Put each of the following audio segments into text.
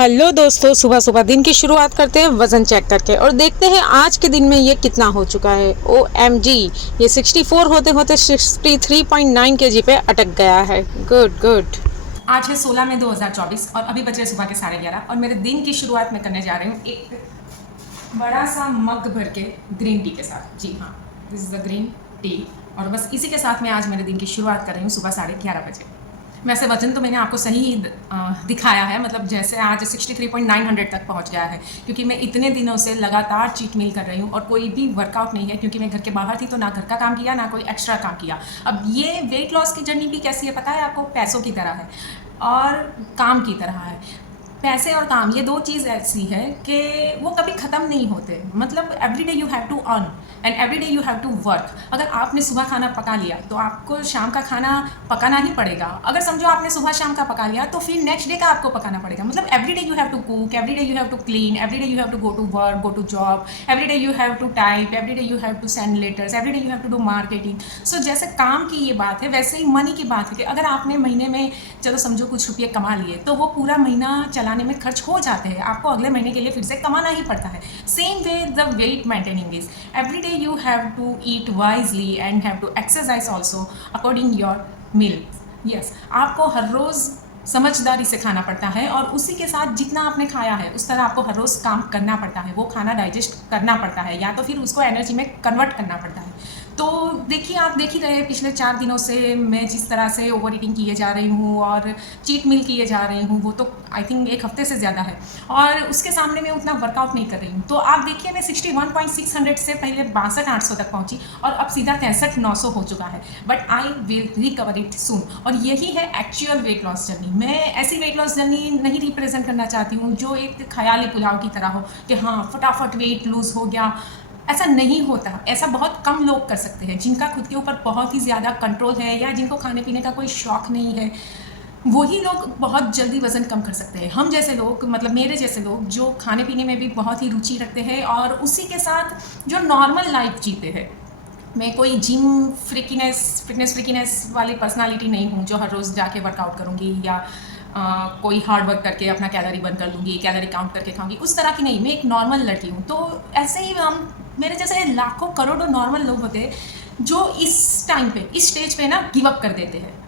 Hello दोस्तों, सुबह सुबह दिन की शुरुआत करते हैं वज़न चेक करके और देखते हैं आज के दिन में ये कितना हो चुका है। OMG, ये 64 होते होते 63.9 kg पे अटक गया है। Good good. आज है 16 मई 2024 और अभी बज रहे सुबह के 11:30 और मेरे दिन की शुरुआत मैं करने जा रही हूँ एक बड़ा सा मग भर के ग्रीन टी के साथ। जी हाँ, this is the green tea और बस इसी के साथ मैं आज मेरे दिन की शुरुआत कर रही हूँ सुबह 11:30 बजे। वैसे वजन तो मैंने आपको सही ही दिखाया है, मतलब जैसे आज 63.900 तक पहुंच गया है, क्योंकि मैं इतने दिनों से लगातार चीट मील कर रही हूँ और कोई भी वर्कआउट नहीं है, क्योंकि मैं घर के बाहर थी तो ना घर का काम किया ना कोई एक्स्ट्रा काम किया। अब ये वेट लॉस की जर्नी भी कैसी है पता है आपको? पैसों की तरह है और काम की तरह है। पैसे और काम ये दो चीज़ ऐसी है कि वो कभी ख़त्म नहीं होते। मतलब every day you have to earn and every day you have to work. अगर आपने सुबह खाना पका लिया तो आपको शाम का खाना पकाना ही पड़ेगा। अगर समझो आपने सुबह शाम का पका लिया तो फिर नेक्स्ट डे का आपको पकाना पड़ेगा। मतलब every day you have to cook, every day you have to clean, every day you have to go to work, go to job, every day you have to type, every day you have to send letters, every day you have to do marketing. So जैसे काम की ये बात है वैसे ही money की बात है कि अगर आपने महीने में चलो समझो कुछ रुपये कमा लिए तो वो पूरा महीना चलाने में खर्च हो जाते हैं, आपको अगले महीने के लिए फिर से कमाना ही पड़ता है। Same way the weight maintaining is every day you have to eat wisely and have to exercise also according your meal. Yes, आपको हर रोज़ समझदारी से खाना पड़ता है और उसी के साथ जितना आपने खाया है उस तरह आपको हर रोज़ काम करना पड़ता है। वो खाना डाइजेस्ट करना पड़ता है या तो फिर उसको एनर्जी में कन्वर्ट करना पड़ता है। तो देखिए, आप देख ही रहे हैं पिछले 4 दिनों से मैं जिस तरह से ओवर ईटिंग किए जा रही हूँ और चीट मील किए जा रही हूँ, वो तो आई थिंक एक हफ्ते से ज़्यादा है और उसके सामने मैं उतना वर्कआउट नहीं कर रही हूँ। तो आप देखिए, मैं 61.600 से पहले 62,800 तक पहुँची और अब सीधा 63,900 हो चुका है। But I will recover it सून। और यही है एक्चुअल वेट लॉस जर्नी। मैं ऐसी वेट लॉस जर्नी नहीं रिप्रेजेंट करना चाहती हूँ जो एक ख्याली पुलाव की तरह हो कि हाँ फटाफट वेट लूज़ हो गया। ऐसा नहीं होता। ऐसा बहुत कम लोग कर सकते हैं जिनका खुद के ऊपर बहुत ही ज़्यादा कंट्रोल है या जिनको खाने पीने का कोई शौक़ नहीं है। वही लोग बहुत जल्दी वज़न कम कर सकते हैं। हम जैसे लोग, मतलब मेरे जैसे लोग जो खाने पीने में भी बहुत ही रुचि रखते हैं और उसी के साथ जो नॉर्मल लाइफ जीते हैं। मैं कोई जिम फिटनेस फ्रिकीनेस वाली पर्सनालिटी नहीं हूँ जो हर रोज़ जाके वर्कआउट करूँगी या कोई हार्ड वर्क करके अपना कैलोरी बर्न कर लूँगी, कैलोरी काउंट करके खाऊंगी, उस तरह की नहीं। मैं एक नॉर्मल लड़की हूँ। तो ऐसे ही हम मेरे जैसे लाखों करोड़ों नॉर्मल लोग होते हैं जो इस टाइम पे, इस स्टेज पे ना गिव अप कर देते हैं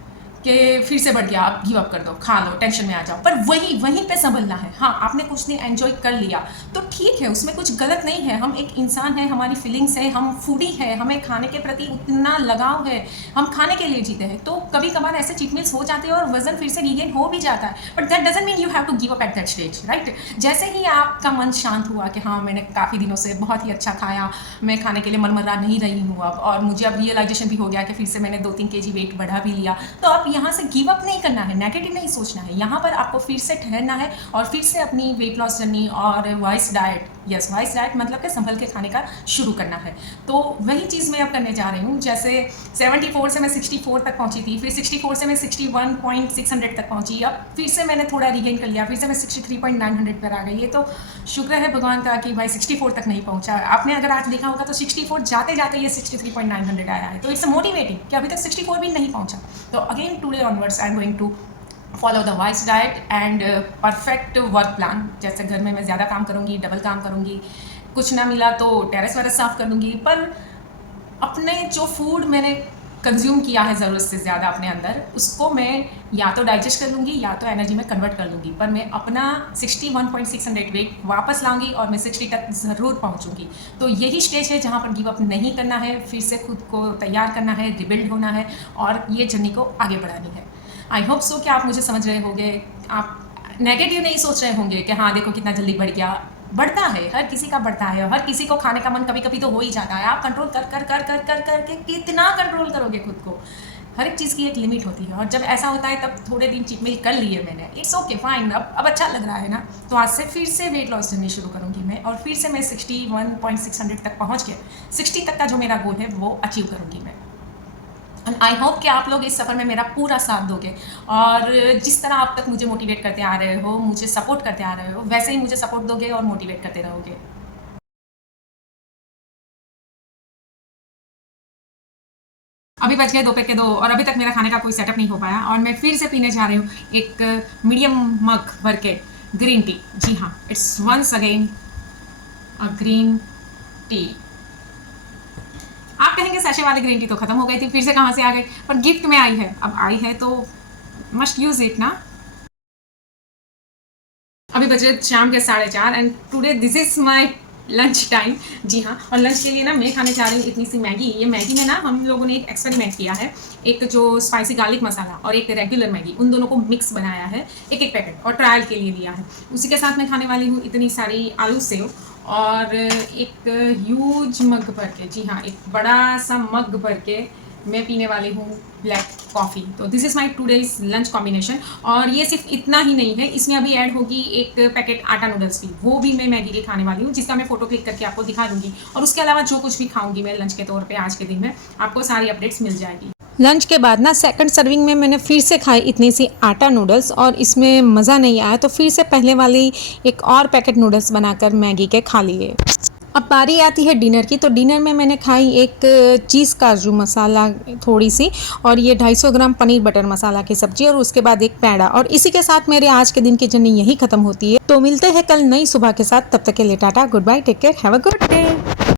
कि फिर से बढ़ गया, आप गिव अप कर दो, खा लो, टेंशन में आ जाओ। पर वहीं पे संभलना है। हाँ, आपने कुछ दिन एंजॉय कर लिया तो ठीक है, उसमें कुछ गलत नहीं है। हम एक इंसान है, हमारी फीलिंग्स है, हम फूडी है, हमें खाने के प्रति उतना लगाव है, हम खाने के लिए जीते हैं। तो कभी कभार ऐसे चीट मील्स हो जाते हैं और वजन फिर से रीगेन हो भी जाता है। But that doesn't mean you have to give up at that stage, right? जैसे ही आपका मन शांत हुआ कि हाँ मैंने काफ़ी दिनों से बहुत ही अच्छा खाया, मैं खाने के लिए मनमरा नहीं रही हूँ अब, और मुझे अब रियलाइजेशन भी हो गया कि फिर से मैंने 2-3 kg वेट बढ़ा भी लिया, तो आप यहाँ से गिव अप नहीं करना है, नेगेटिव नहीं सोचना है। यहाँ पर आपको फिर से ठहरना है और फिर से अपनी वेट लॉस जर्नी और vice diet, yes vice diet मतलब कि संभल के खाने का शुरू करना है। तो वही चीज़ मैं अब करने जा रही हूँ। जैसे 74 से मैं 64 तक पहुँची थी, फिर 64 से मैं 61.600 तक पहुँची, अब फिर से मैंने थोड़ा रिगेन कर लिया, फिर से मैं 63.900 पर आ गई। ये तो शुक्र है भगवान का कि भाई 64 तक नहीं पहुँचा। आपने अगर आज देखा होगा तो 64 जाते जाते ये 63.900 आया है। तो इट्स मोटिवेटिंग कि अभी तक 64 भी नहीं पहुँचा। तो again today onwards I am going to follow the wise diet and perfect work plan. जैसे घर में मैं ज़्यादा काम करूँगी, डबल काम करूँगी, कुछ ना मिला तो टेरेस वेरेस साफ़ कर लूँगी, पर अपने जो फूड मैंने कंज्यूम किया है ज़रूरत से ज़्यादा अपने अंदर, उसको मैं या तो डाइजेस्ट कर लूँगी या तो एनर्जी में कन्वर्ट कर लूँगी। पर मैं अपना 61.600 वेट वापस लाऊँगी और मैं 60 तक ज़रूर पहुँचूँगी। तो यही स्टेज है जहाँ पर गिव अप नहीं करना है, फिर से खुद को तैयार करना है, रिबिल्ड होना है और ये जर्नी को आगे बढ़ानी है। आई होप सो कि आप मुझे समझ रहे होंगे। आप नेगेटिव नहीं सोच रहे होंगे कि हाँ देखो कितना जल्दी बढ़ गया। बढ़ता है, हर किसी का बढ़ता है, हर किसी को खाने का मन कभी कभी तो हो ही जाता है। आप कंट्रोल कर कर कर कर कर कर के कितना कंट्रोल करोगे खुद को? हर एक चीज़ की एक लिमिट होती है और जब ऐसा होता है तब थोड़े दिन चीट मील कर लिए मैंने, इट्स ओके फाइन, अब अच्छा लग रहा है ना। तो आज से फिर से वेट लॉस जर्नी शुरू करूँगी मैं और फिर से मैं 61.600 तक पहुँच के 60 तक का जो मेरा गोल है वो अचीव करूँगी मैं। एंड आई होप कि आप लोग इस सफ़र में मेरा पूरा साथ दोगे और जिस तरह आप तक मुझे मोटिवेट करते आ रहे हो, मुझे सपोर्ट करते आ रहे हो, वैसे ही मुझे सपोर्ट दोगे और मोटिवेट करते रहोगे। अभी बज गए दोपहर के 2 और अभी तक मेरा खाने का कोई सेटअप नहीं हो पाया और मैं फिर से पीने जा रही हूँ एक मीडियम मग भर के ग्रीन टी, जी हाँ, it's once again a green tea. आप कहेंगे सैशे वाली ग्रीन टी तो खत्म हो गई थी, फिर से कहाँ से आ गई, पर गिफ्ट में आई है, अब आई है तो मस्ट यूज इट ना। अभी बजे शाम के 4:30 and today this is my lunch time. जी हाँ, और लंच के लिए ना मैं खाने जा रही हूँ इतनी सी मैगी। ये मैगी में ना हम लोगों ने एक एक्सपेरिमेंट किया है, एक जो स्पाइसी गार्लिक मसाला और एक रेगुलर मैगी, उन दोनों को मिक्स बनाया है, एक एक पैकेट, और ट्रायल के लिए लिया है। उसी के साथ मैं खाने वाली हूँ इतनी सारी आलू सेव और एक ह्यूज मग भर के, जी हाँ, एक बड़ा सा मग भर के मैं पीने वाली हूँ ब्लैक कॉफ़ी। तो this is my today's lunch combination. और ये सिर्फ इतना ही नहीं है, इसमें अभी ऐड होगी एक पैकेट आटा नूडल्स की, वो भी मैं मैगी के खाने वाली हूँ, जिसका मैं फोटो क्लिक करके आपको दिखा दूंगी। और उसके अलावा जो कुछ भी खाऊंगी मैं लंच के तौर पे आज के दिन में, आपको सारी अपडेट्स मिल जाएगी। लंच के बाद ना सेकंड सर्विंग में मैंने फिर से खाई इतनी सी आटा नूडल्स और इसमें मज़ा नहीं आया, तो फिर से पहले वाली एक और पैकेट नूडल्स बनाकर मैगी के खा लिए। अब बारी आती है डिनर की, तो डिनर में मैंने खाई एक चीज़ काजू मसाला थोड़ी सी, और ये 250 ग्राम पनीर बटर मसाला की सब्जी, और उसके बाद एक पेड़ा। और इसी के साथ मेरे आज के दिन की जर्नी यही खत्म होती है। तो मिलते हैं कल नई सुबह के साथ, तब तक के लिए tata, goodbye, take care, have a good day.